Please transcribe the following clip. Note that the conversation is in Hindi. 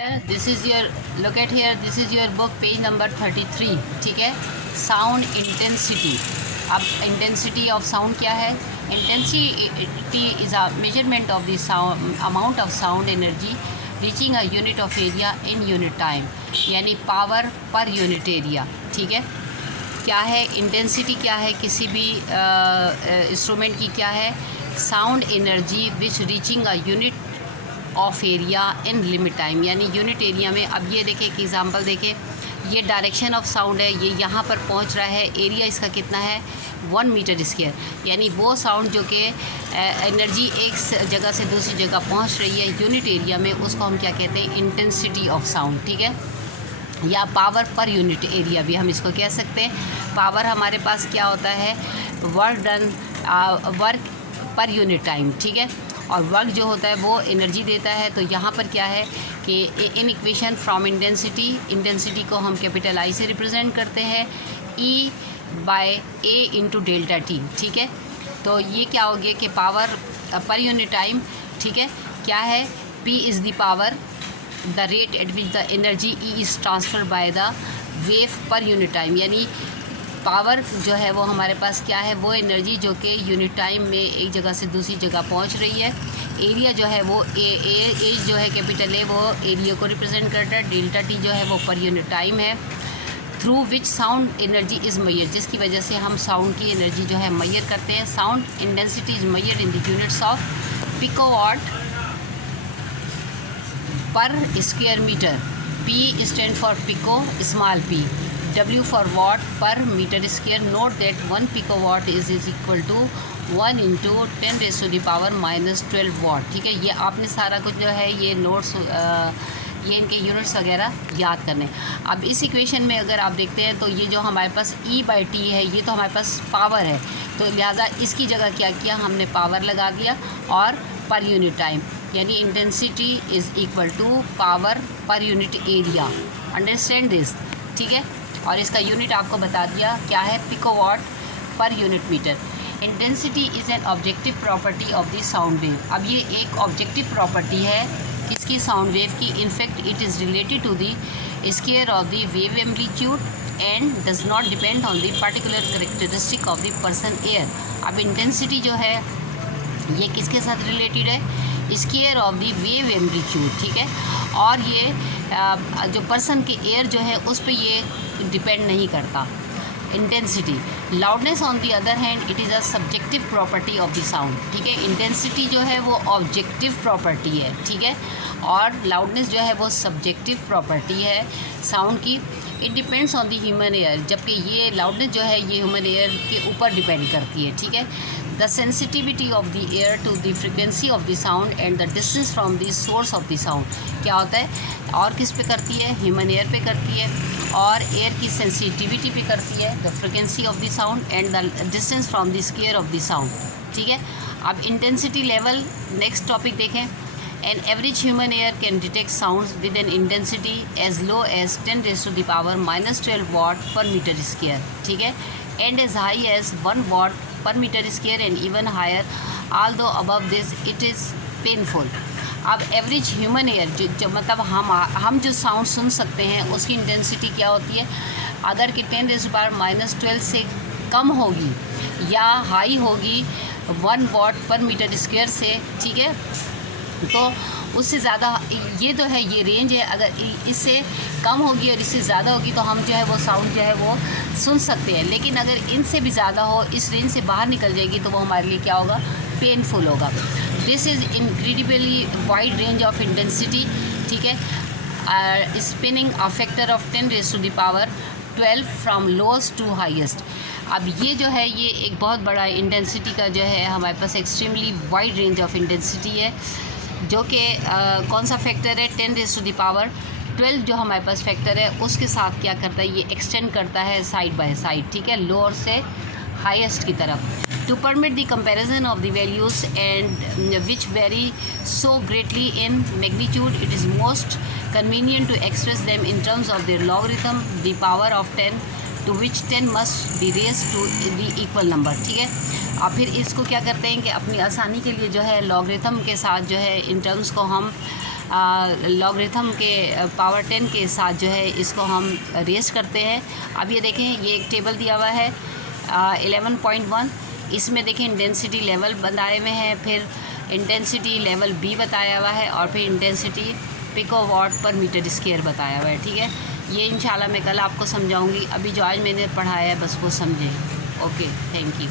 This is your look at here, this is your book page number 33। ठीक है, साउंड इंटेंसिटी। अब इंटेंसिटी ऑफ साउंड क्या है? Intensity is a measurement of the sound amount of sound energy reaching a unit of area in unit time, यानी पावर पर यूनिट एरिया। ठीक है, क्या है इंटेंसिटी? क्या है किसी भी इंस्ट्रूमेंट की? क्या है? Sound energy which reaching a unit of area in limit time, यानी यूनिट एरिया में। अब ये देखें, एक एग्जांपल देखें, ये डायरेक्शन ऑफ साउंड है, ये यहाँ पर पहुँच रहा है, एरिया इसका कितना है 1 मीटर स्क्वायर, यानी वो साउंड जो कि एनर्जी एक जगह से दूसरी जगह पहुँच रही है यूनिट एरिया में, उसको हम क्या कहते हैं? Intensity of sound. ठीक है, या पावर पर यूनिट एरिया भी हम इसको कह सकते हैं। पावर हमारे पास क्या होता है? वर्क पर यूनिट टाइम। ठीक है, और वर्क जो होता है वो एनर्जी देता है। तो यहाँ पर क्या है कि इन इक्वेशन फ्रॉम इंटेंसिटी को हम कैपिटल आई से रिप्रेजेंट करते हैं, ई बाय ए इंटू डेल्टा टी। ठीक है, तो ये क्या हो गया कि पावर पर यूनिट टाइम। ठीक है, क्या है? P is the power, the rate at which the energy E is transfer by the wave पर यूनिट टाइम, यानी पावर जो है वो हमारे पास क्या है? वो एनर्जी जो कि यूनिट टाइम में एक जगह से दूसरी जगह पहुंच रही है। एरिया जो है वो ए जो है कैपिटल ए, वो एरिया को रिप्रेजेंट करता है। डेल्टा टी जो है वो पर यूनिट टाइम है। Through which sound energy is measured, जिसकी वजह से हम साउंड की एनर्जी जो है मैयर करते हैं। Sound intensity is measured in the units of picowatt per square metre. P stand for pico small P, W for watt per meter square. Note that 1 picowatt is equal to 1 into 10 raised to the power minus 12 watt. ठीक है, ये आपने सारा कुछ जो है ये नोट्स ये इनके यूनिट्स वगैरह याद करने। अब इस इक्वेशन में अगर आप देखते हैं तो ये जो हमारे पास E/T है, ये तो हमारे पास पावर है, तो लिहाजा इसकी जगह क्या किया हमने? पावर लगा दिया और पर यूनिट टाइम, यानी intensity is equal to power per unit area. Understand this? ठीक है, और इसका यूनिट आपको बता दिया क्या है? Picowatt per unit metre. Intensity is an objective property of the sound wave. अब ये एक ऑब्जेक्टिव प्रॉपर्टी है किसकी? साउंड वेव की। In fact it is related to the square of the wave amplitude and does not depend on the particular characteristic of the person ear. अब इंटेंसिटी जो है ये किसके साथ रिलेटेड है? Square of the wave amplitude. ठीक है, और ये जो पर्सन के एयर जो है उस पर ये डिपेंड नहीं करता। Intensity. Loudness on the other hand it is a subjective property of the sound. ठीक है, इंटेंसिटी जो है वो ऑब्जेक्टिव प्रॉपर्टी है। ठीक है, और लाउडनेस जो है वो सब्जेक्टिव प्रॉपर्टी है साउंड की। It depends on the human air, जबकि ये लाउडनेस जो है ये ह्यूमन एयर के ऊपर डिपेंड करती है। ठीक है, the sensitivity of the ear to the frequency of the sound and the distance from the source of the sound. क्या होता है? और किस पे करती है? ह्यूमन एयर पे करती है, और एयर की सेंसिटिविटी पे करती है, the frequency of the sound and the distance from the square of the sound. ठीक है, अब इंटेंसिटी लेवल, नेक्स्ट टॉपिक देखें। An average human ear can detect sounds with an intensity as low as 10 raised to the power minus 12 watt per meter square. ठीक है, and as high as 1 watt per meter square and even higher. Although above this it is painful. अब एवरेज ह्यूमन एयर जो मतलब हम जो साउंड सुन सकते हैं उसकी इंटेंसिटी क्या होती है? अगर कि 10 रेज़ टू पावर माइनस 12 से कम होगी या हाई होगी 1 वाट पर मीटर स्क्वायर से, ठीक है, तो उससे ज़्यादा ये तो है, ये रेंज है। अगर इससे कम होगी और इससे ज़्यादा होगी तो हम जो है वो साउंड जो है वो सुन सकते हैं, लेकिन अगर इनसे भी ज़्यादा हो, इस रेंज से बाहर निकल जाएगी तो वो हमारे लिए क्या होगा? पेनफुल होगा। This is incredibly wide range of intensity. ठीक है, spanning a factor of 10 raise to the power 12 from lowest to highest. अब ये जो है ये एक बहुत बड़ा इंटेंसिटी का जो है हमारे पास extremely wide range of intensity है, जो कि कौन सा फैक्टर है? 10 रेज़ टू द पावर 12 जो हमारे पास फैक्टर है उसके साथ क्या करता है? ये एक्सटेंड करता है साइड बाय साइड। ठीक है, लोअर से हाईएस्ट की तरफ। To permit the comparison of the values and which vary so greatly in magnitude, it is most convenient to express them in terms of their logarithm the power of 10 to which 10 must be raised to the equal number. ठीक है, और फिर इसको क्या करते हैं कि अपनी आसानी के लिए जो है लॉगरिथम के साथ जो है इन टर्म्स को हम लॉगरिथम के पावर 10 के साथ जो है इसको हम रेस करते हैं। अब ये देखें, ये एक टेबल दिया हुआ है 11.1, इसमें देखें इंटेंसिटी लेवल बताए हुए हैं, फिर इंटेंसिटी लेवल बी बताया हुआ है और फिर इंटेंसिटी पिकोवाट पर मीटर स्क्वायर बताया हुआ है। ठीक है, ये इंशाल्लाह मैं कल आपको समझाऊंगी। अभी जो आज मैंने पढ़ाया है बस वो समझें। Okay, thank you.